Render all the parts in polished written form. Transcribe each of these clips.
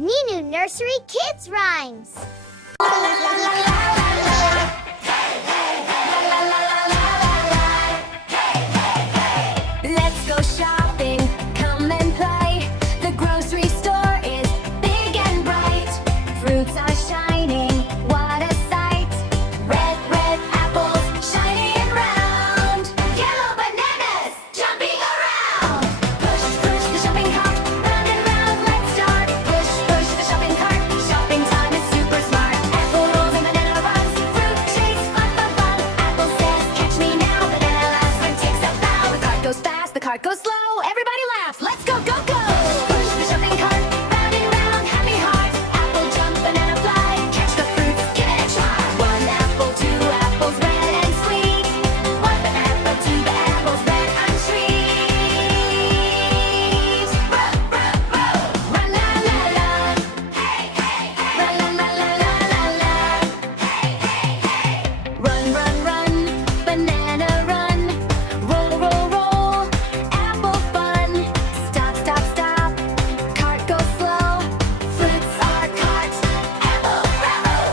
Ninu Nursery Kids Rhymes. Let's go shopping, come and play. The grocery store is big and bright. Fruits are shining, what a sight. Red, red apples, shiny and round. Yellow bananas, jumping around. Push, push the shopping cart, round and round, let's start. Push, push the shopping cart, shopping time is super smart. Apple rolls and banana runs, fruit shakes, fun, fun, fun. Apple says, catch me now, banana laughs and takes a bow. The cart goes fast, the cart goes slow, everybody laughs, let's go, go, go! Push the shopping cart, round and round, happy heart. Apple jump, banana fly, catch the fruits, give it a try. One apple, two apples, red and sweet. One banana, two apples, red and sweet. Run, run, run, run, la, la, la. Hey, hey, hey. Run, la, la, la, la, la. Hey, hey, hey. Run, run, run, banana run. Roll, roll, roll, apple fun. Stop, stop, stop, cart goes slow. Fruits are caught, apple, row, row,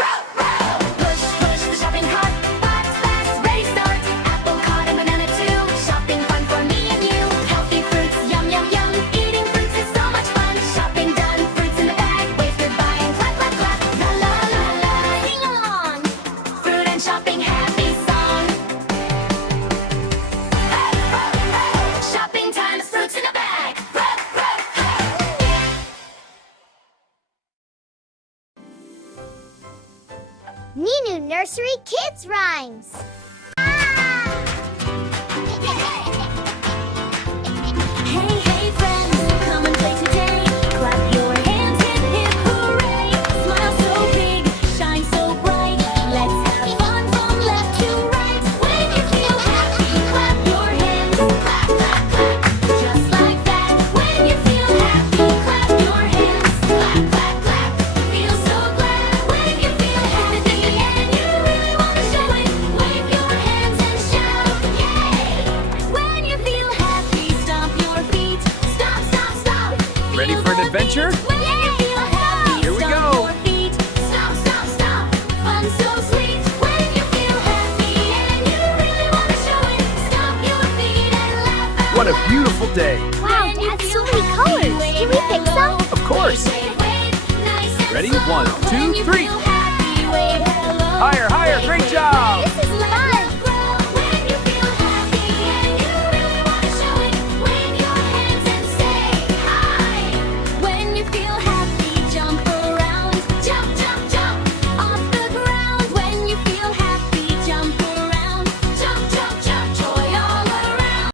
row, row. Push, push the shopping cart, box fast, ready, start. Apple cart and banana too, shopping fun for me and you. Healthy fruits, yum, yum, yum. Eating fruits is so much fun. Shopping done, fruits in the bag, wave goodbye and clap, clap, clap. La, la, la, la, sing along. Fruit and shopping, happy song. Shopping time is fruits in a bag. Ninu Nursery Kids Rhymes. Hey, hey, friends, come and play today. Clap your hands, hip, hip, hooray. Smile so big, shine so bright. Let's have fun from left to right. When you feel happy, clap your hands. Clap, clap, clap, just like that. When you feel happy, clap your hands. Clap, clap, clap, feel so glad. When you feel happy and you really want to show it, wave your hands and shout, yay! When you feel happy, stomp your feet. Stop, stop, stop. Ready for an adventure? When you feel happy, Here we stomp go. your feet. Stop, stop, stop. Fun so sweet. When you feel happy and you really want to show it, stomp your feet and laugh out What a loud. beautiful day. Wow, Dad, so many colors. Can we pick some? Of course. Ready? 1, 2, 3. Higher, Higher, higher, great job.